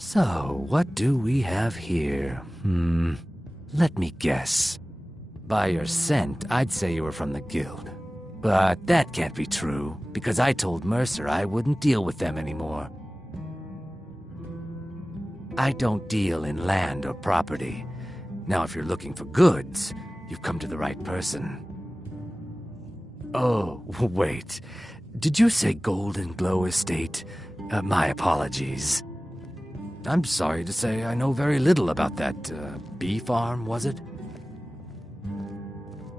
So, what do we have here? Let me guess. By your scent, I'd say you were from the guild. But that can't be true, because I told Mercer I wouldn't deal with them anymore. I don't deal in land or property. Now, if you're looking for goods, you've come to the right person. Oh, wait. Did you say Golden Glow Estate? My apologies. I'm sorry to say I know very little about that, bee farm, was it?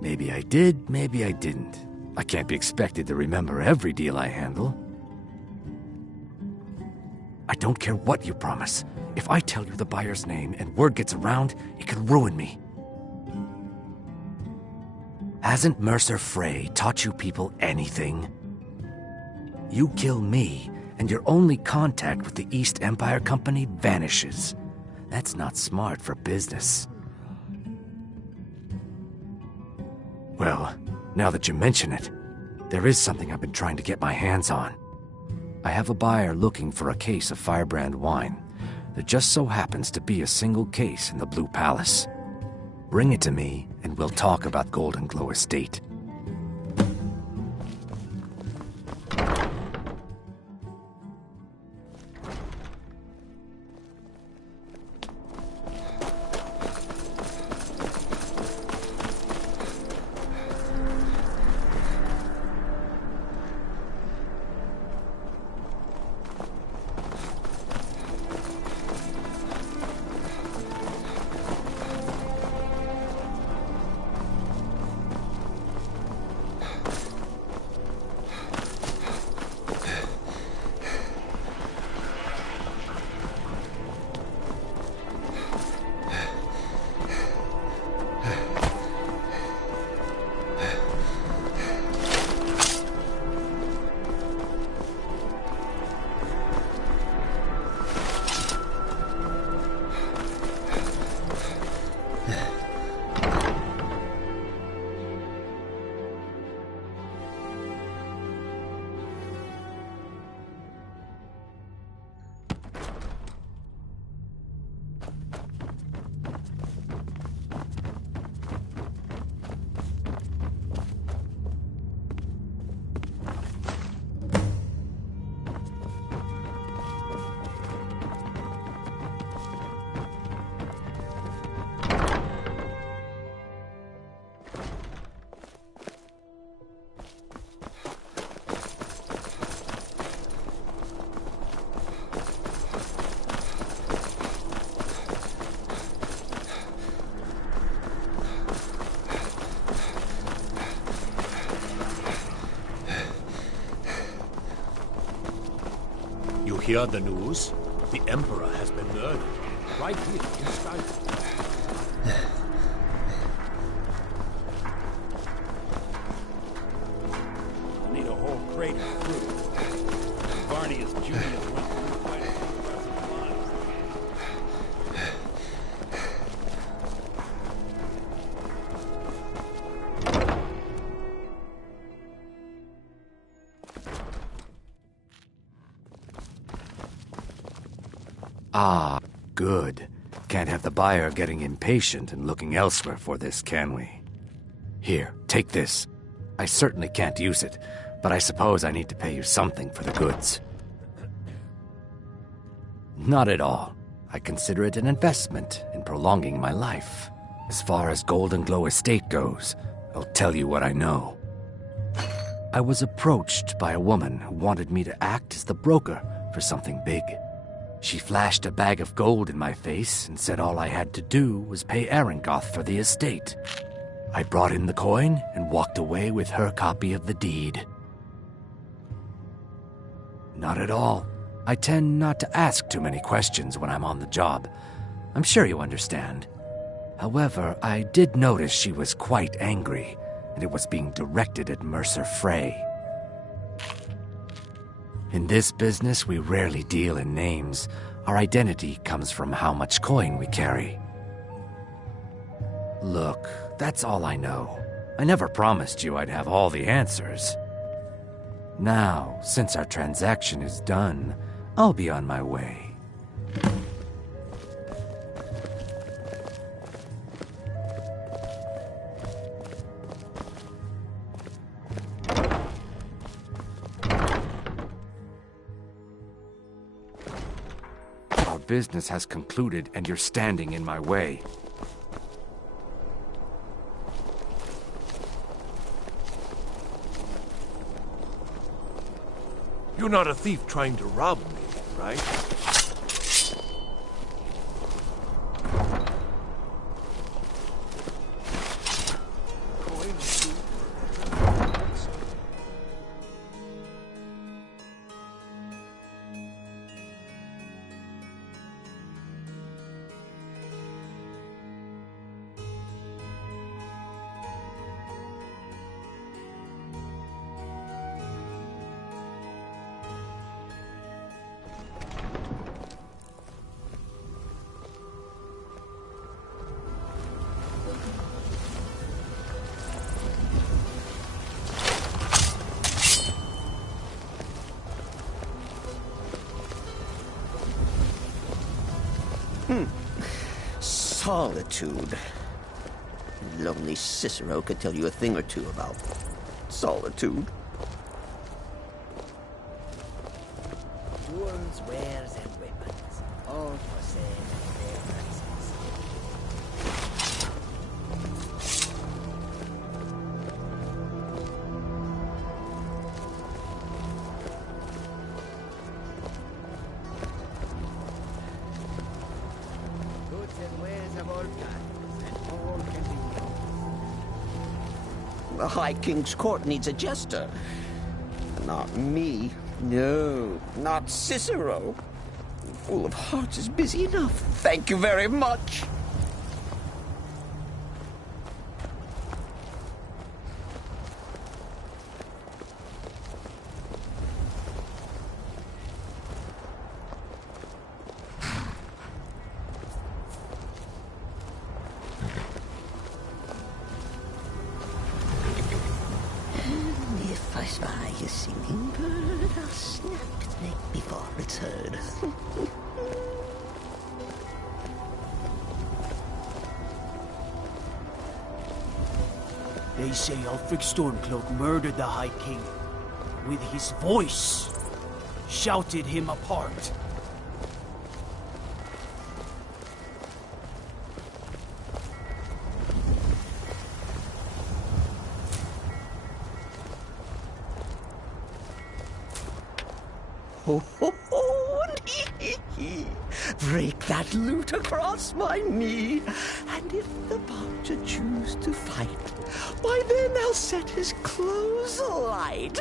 Maybe I did, maybe I didn't. I can't be expected to remember every deal I handle. I don't care what you promise. If I tell you the buyer's name and word gets around, it could ruin me. Hasn't Mercer Frey taught you people anything? You kill me, and your only contact with the East Empire Company vanishes. That's not smart for business. Well, now that you mention it, there is something I've been trying to get my hands on. I have a buyer looking for a case of Firebrand wine. There just so happens to be a single case in the Blue Palace. Bring it to me, and we'll talk about Golden Glow Estate. Hear the news? The Emperor has been murdered, right here in Skyrim. I need a whole crate of fruit. Barney is Julius went through quite a few impressive lines. Ah, good. Can't have the buyer getting impatient and looking elsewhere for this, can we? Here, take this. I certainly can't use it, but I suppose I need to pay you something for the goods. Not at all. I consider it an investment in prolonging my life. As far as Golden Glow Estate goes, I'll tell you what I know. I was approached by a woman who wanted me to act as the broker for something big. She flashed a bag of gold in my face and said all I had to do was pay Arangoth for the estate. I brought in the coin and walked away with her copy of the deed. Not at all. I tend not to ask too many questions when I'm on the job. I'm sure you understand. However, I did notice she was quite angry, and it was being directed at Mercer Frey. In this business, we rarely deal in names. Our identity comes from how much coin we carry. Look, that's all I know. I never promised you I'd have all the answers. Now, since our transaction is done, I'll be on my way. business has concluded and you're standing in my way. You're not a thief trying to rob me, right? Solitude. Lonely Cicero could tell you a thing or two about solitude. Tools, wares, and weapons, all for sale at fair prices. Goods and wares of all kinds, and all can be yours. The High King's court needs a jester. Not me. No, not Cicero. Full of Hearts is busy enough. Thank you very much. If I spy a singing bird, I'll snap its neck before it's heard. They say Ulfric Stormcloak murdered the High King. With his voice, shouted him apart. Ho, ho, ho. Break that lute across my knee. And if the butcher choose to fight, why then I'll set his clothes alight.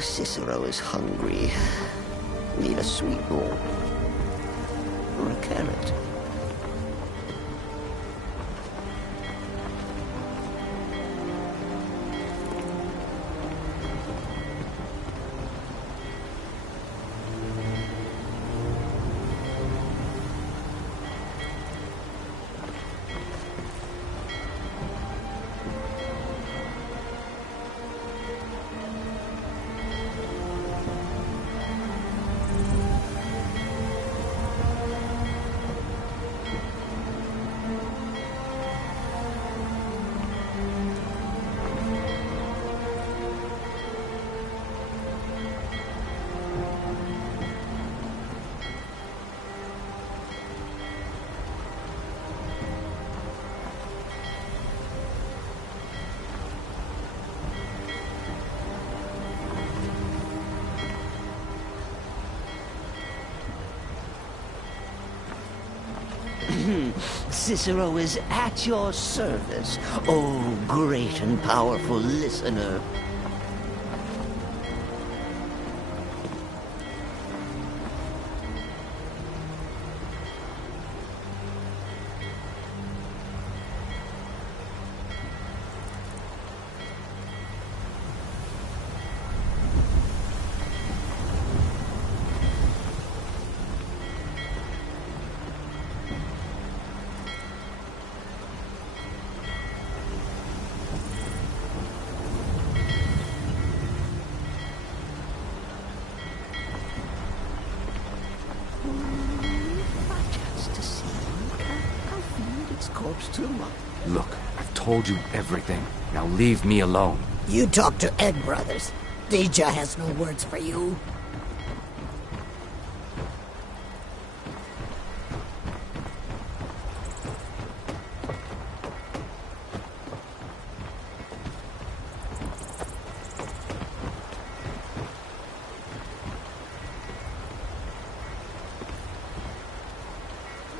Cicero is hungry. Need a sweet roll. Or a carrot. Cicero is at your service, oh great and powerful listener. Yuma. Look, I've told you everything. Now leave me alone. You talk to Egg Brothers. Deja has no words for you.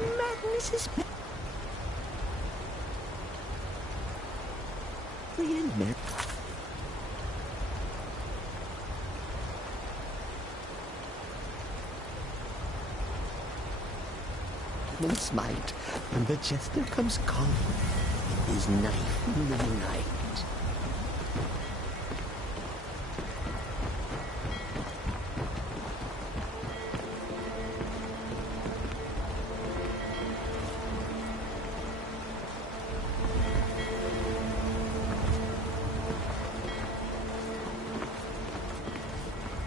Madness is Might, when the jester comes calling, his knife in the night.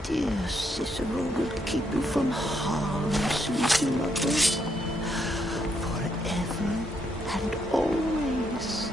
Dear Cicero will keep you from harm, sweet mother. Forever and always.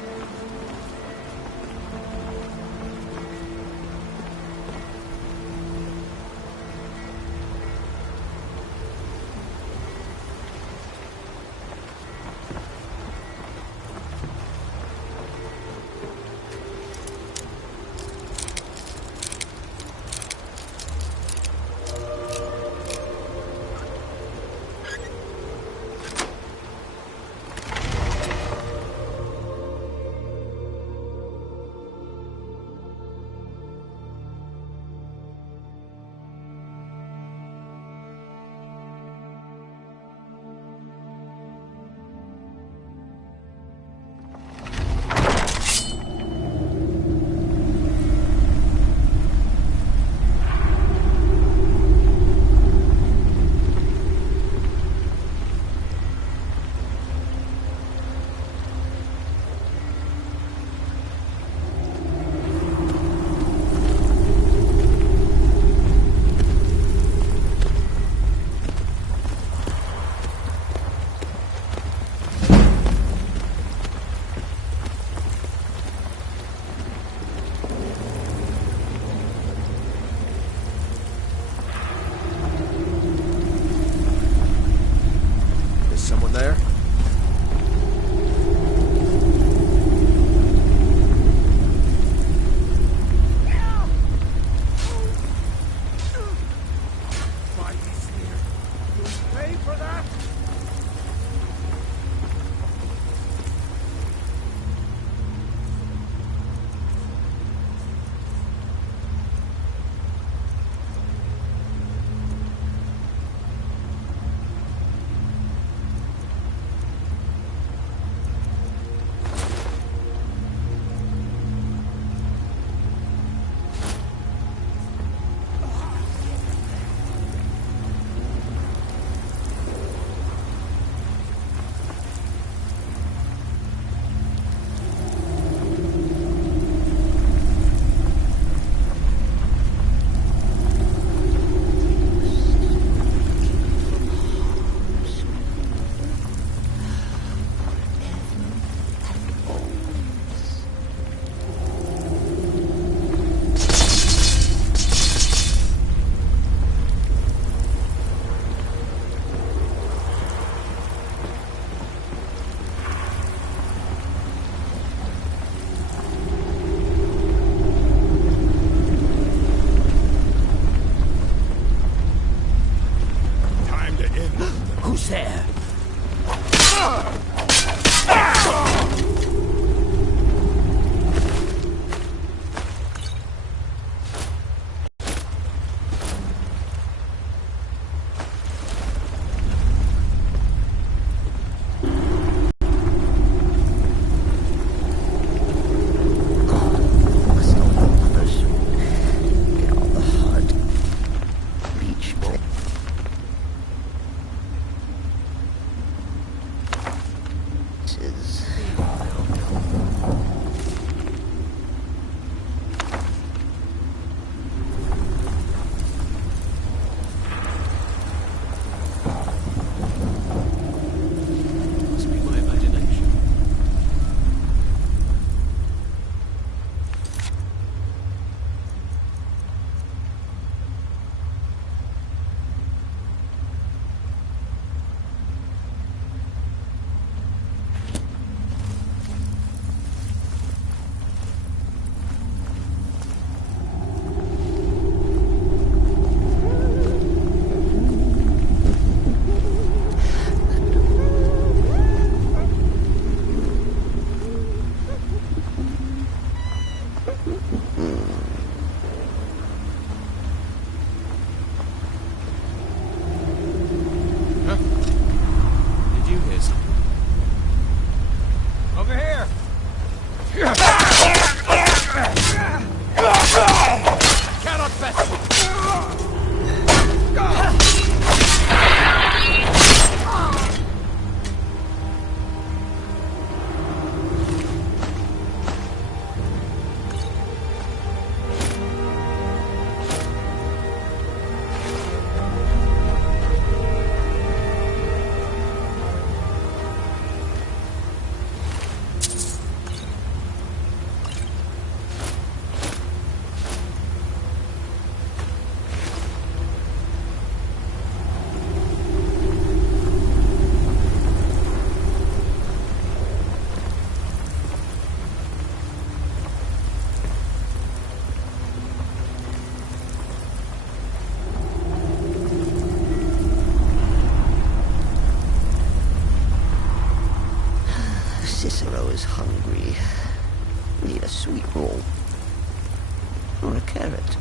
Cannot fetch you. Cicero is hungry. Need a sweet roll. Or a carrot.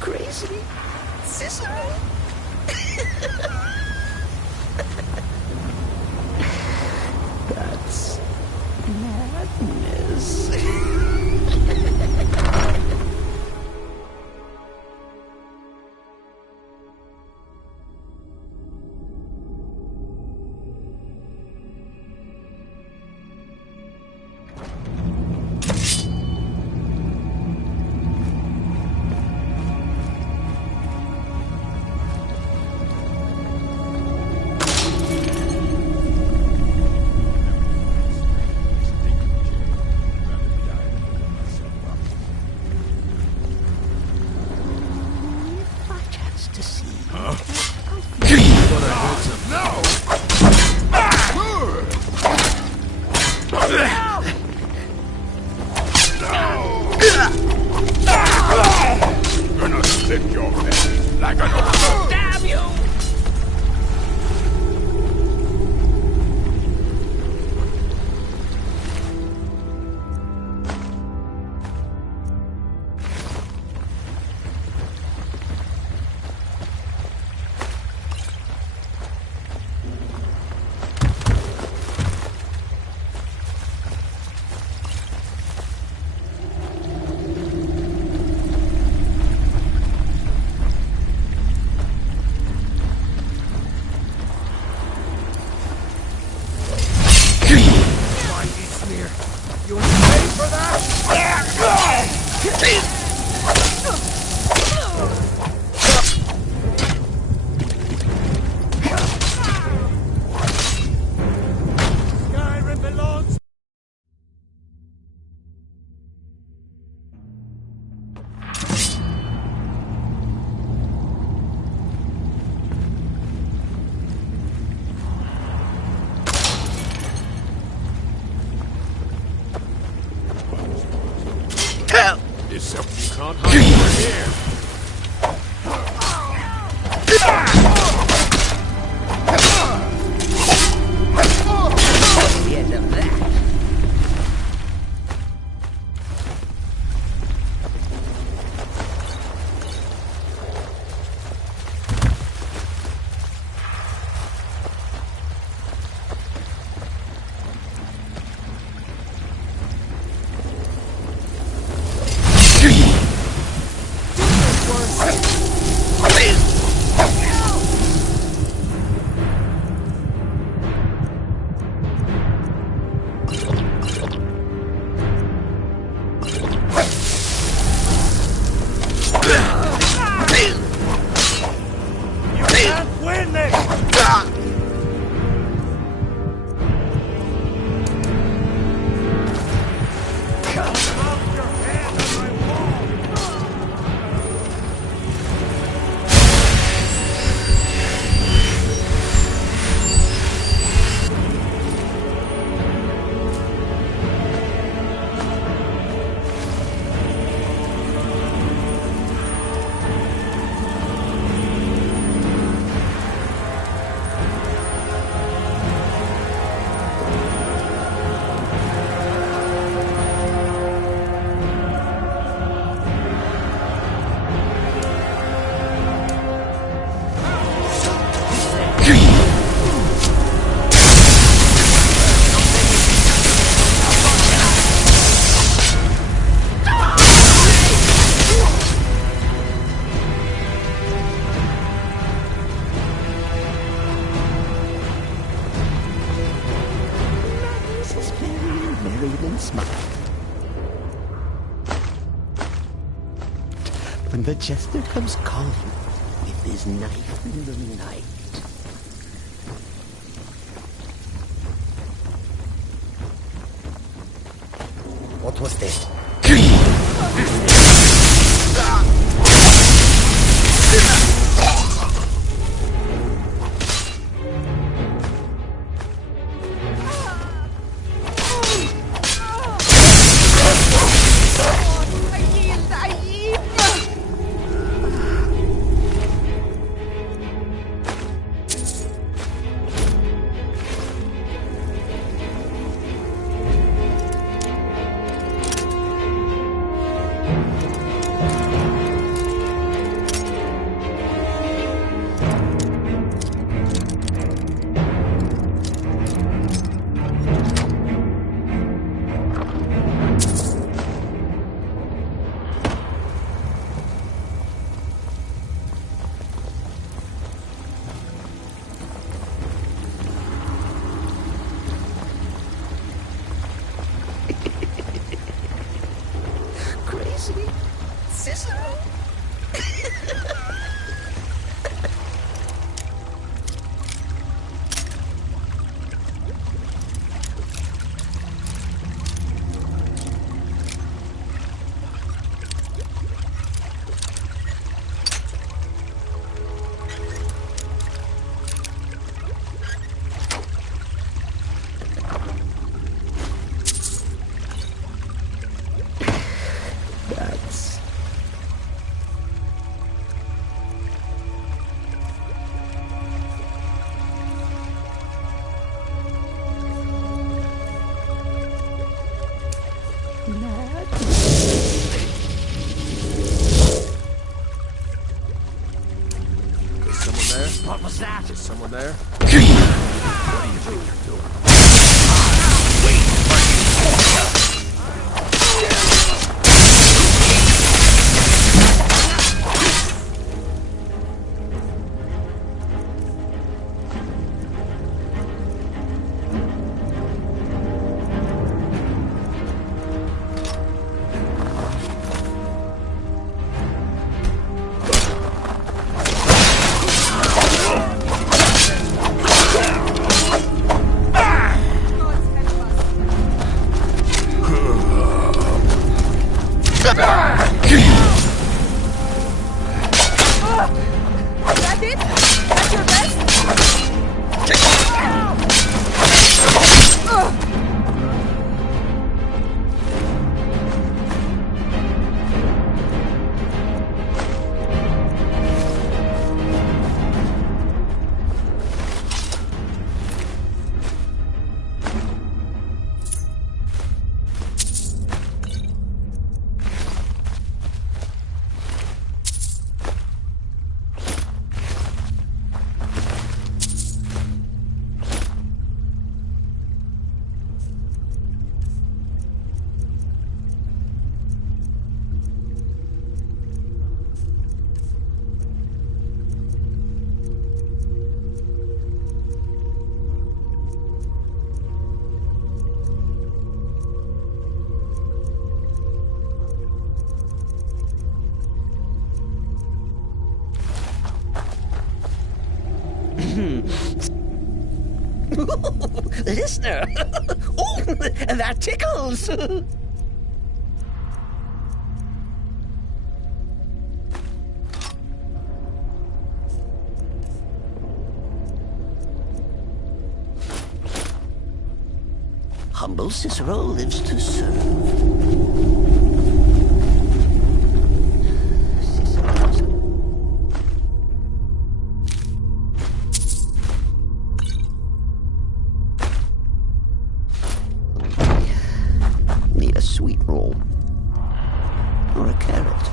Crazy? Cicero? That's madness. and smile. When the jester comes calling with his knife in the night. What was this? What was that? Is someone there? Listener! Oh, that tickles! Humble Cicero lives to serve. Need a sweet roll. Or a carrot.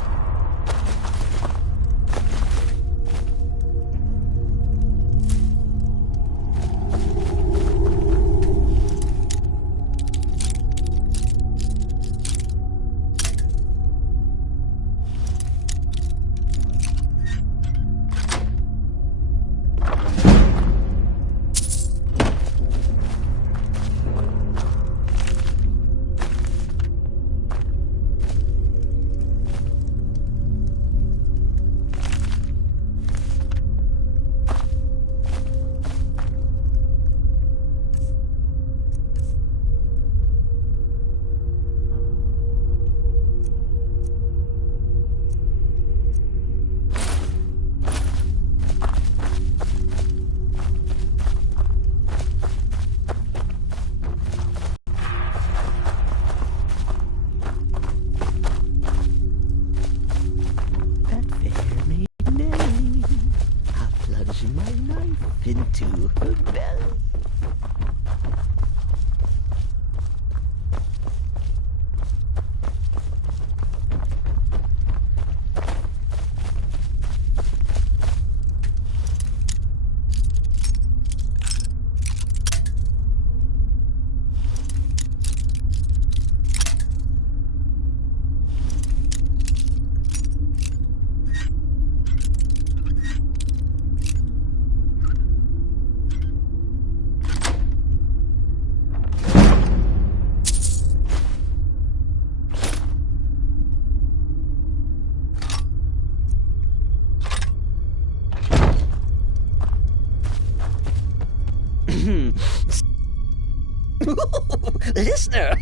Listener!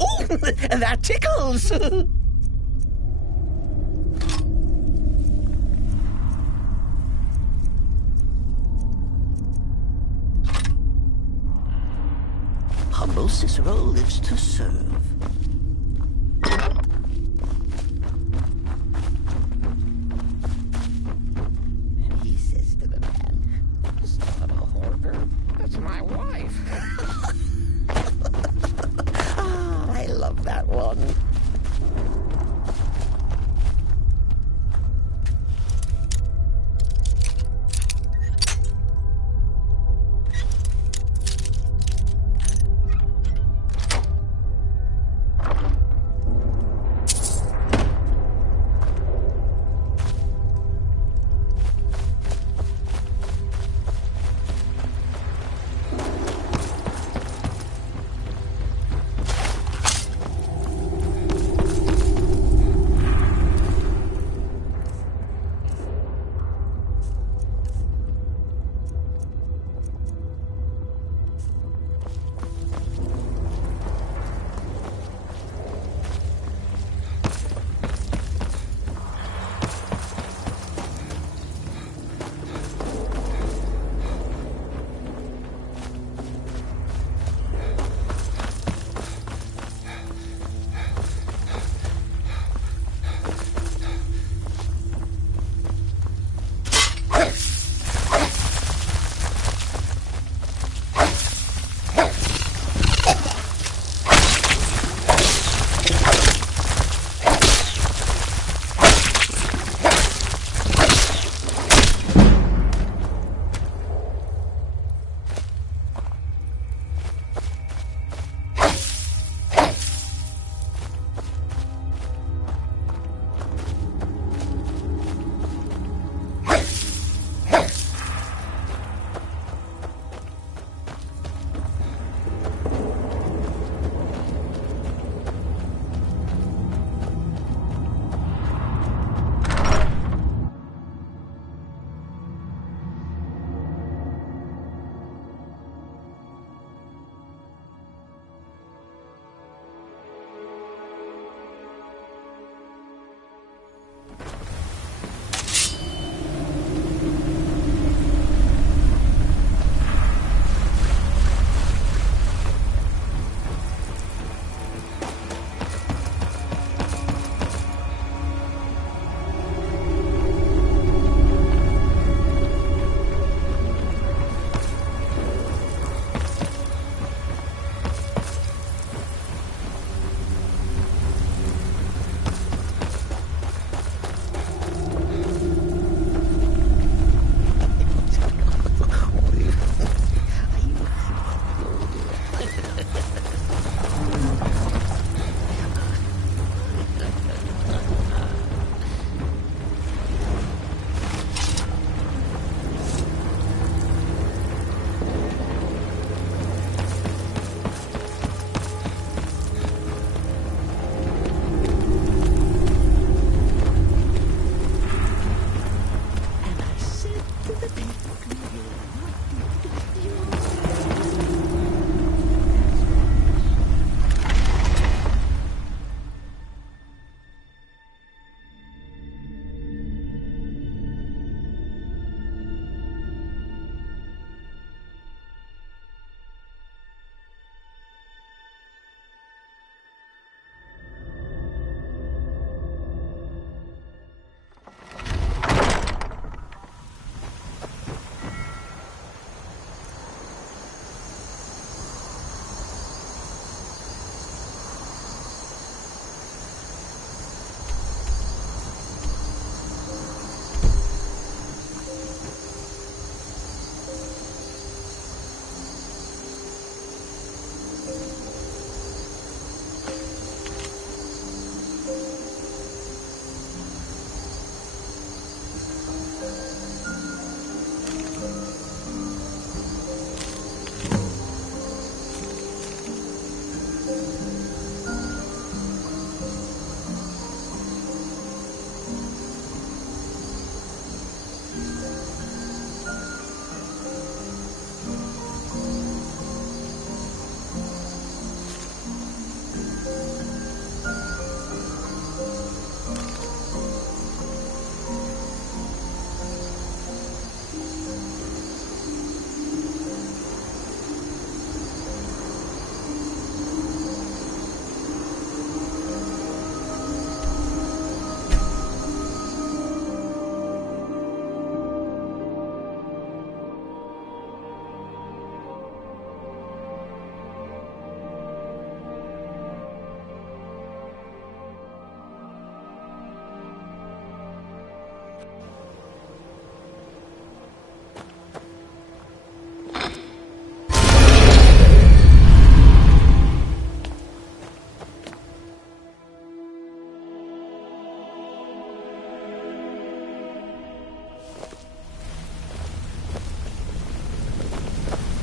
Oh, that tickles! Humble Cicero lives to serve. He says to the man, "It's not a hoarder, that's my wife." I love that one.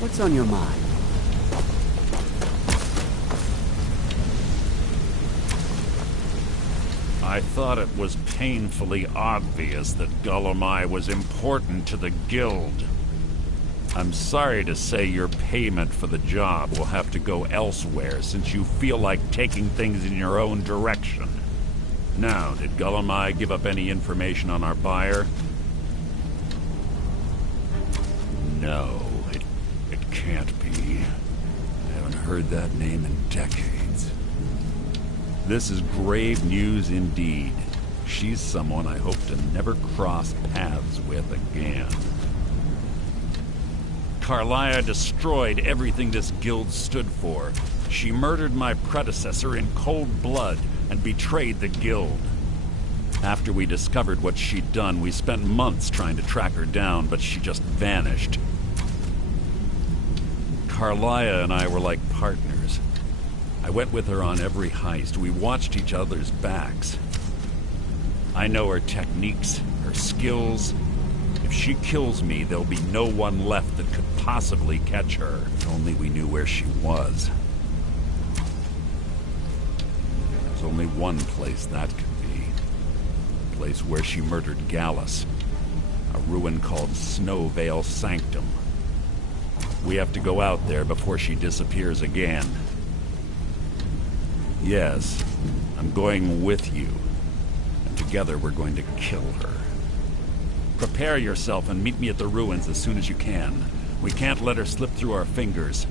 What's on your mind? I thought it was painfully obvious that Gullumai was important to the guild. I'm sorry to say your payment for the job will have to go elsewhere since you feel like taking things in your own direction. Now, did Gullumai give up any information on our buyer? No, it can't be. I haven't heard that name in decades. This is grave news indeed. She's someone I hope to never cross paths with again. Carlia destroyed everything this guild stood for. She murdered my predecessor in cold blood and betrayed the guild. After we discovered what she'd done, we spent months trying to track her down, but she just vanished. Carlia and I were like partners. I went with her on every heist. We watched each other's backs. I know her techniques, her skills. If she kills me, there'll be no one left that could possibly catch her. If only we knew where she was. There's only one place that could be. A place where she murdered Gallus. A ruin called Snowvale Sanctum. We have to go out there before she disappears again. Yes, I'm going with you. And together we're going to kill her. Prepare yourself and meet me at the ruins as soon as you can. We can't let her slip through our fingers.